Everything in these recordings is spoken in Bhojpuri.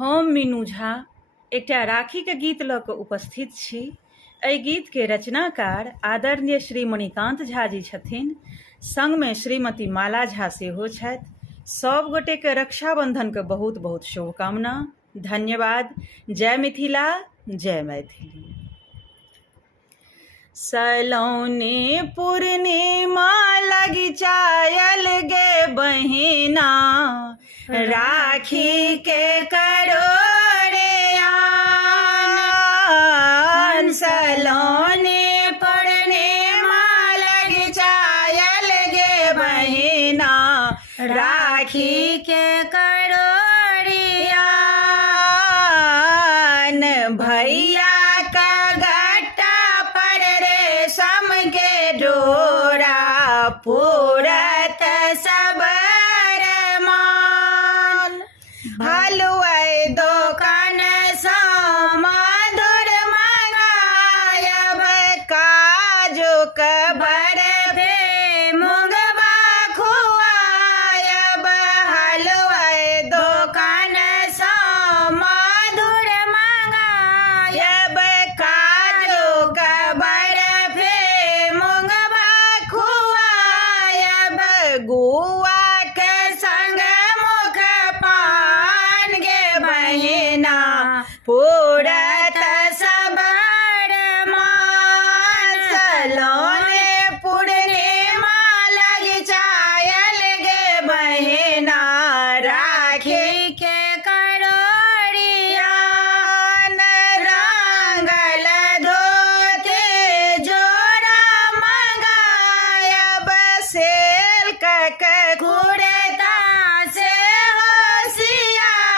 हम मीनू झा एकटा राखी के गीत लऽ कऽ उपस्थित छी। एहि गीत के रचनाकार आदरणीय श्री मणिकान्त झा जी छथिन, संगमे श्रीमती माला झा सेहो छथि। सब गोटे के रक्षाबंधन के बहुत बहुत शुभकामना। धन्यवाद। जय मिथिला, जय मैथिली। सलौने पूर्णिमा लगी चायल गे बहिना, राखी के करो रे आन। सलौने पूर्णिमा लगी चायल गे बहिना, राखी के करो रे आन। भैया का गट्टा पर रेशम के डोरा, पूरत सब रमान। भलुआई दोकान सँ मधुर मंगायब, काजू के बरफी मुंगबा खुआयब। हलुआई दोकान सँ मधुर मंगायब, काजू के बरफी मुंगबा खुआयब। गुआ के संग मुख पान गे बहिना, पूरत सब रमान। सलौने पूर्णिमा लगी चायल गे बहिना, राखी के करो रियान। रंगल धोती जोड़ा मंगायब, सिल्क के कुर्ता से होशियायब।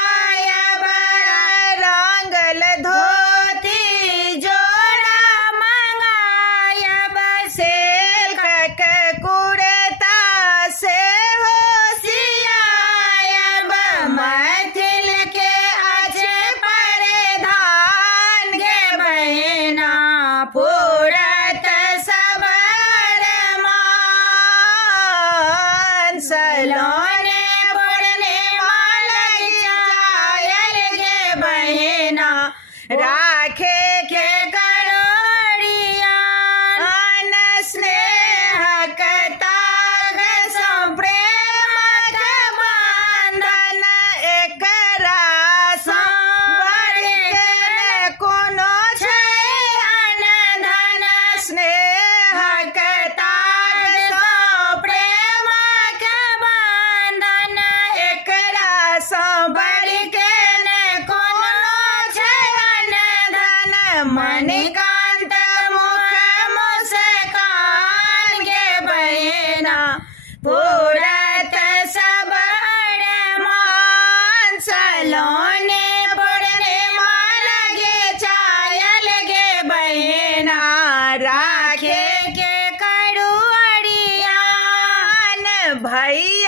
रंगल धोती जोड़ा मंगायब, सिल्क के कुर्ता से होशियायब। मैथिल के अच्छे परिधान गे बहिना, पूरत सब रमान। सलौने पूर्णिमा लगी चायल गे बहिना, राखे के करो रियान। स्नेह के ताग सँ प्रेम के बंधन, एकरा सँ बढ़ के कोनो छै अनधन। स्नेह के ताग सँ प्रेम के बंधन, एकरा सँ बढ़ के कोनो छै अनधन। मणिकान्त मुख मुस्कान गे बहिना, पूरत सब रमान। सलौने पूर्णिमा लगी चायल गे बहिना, राखे के करो रियान। भैया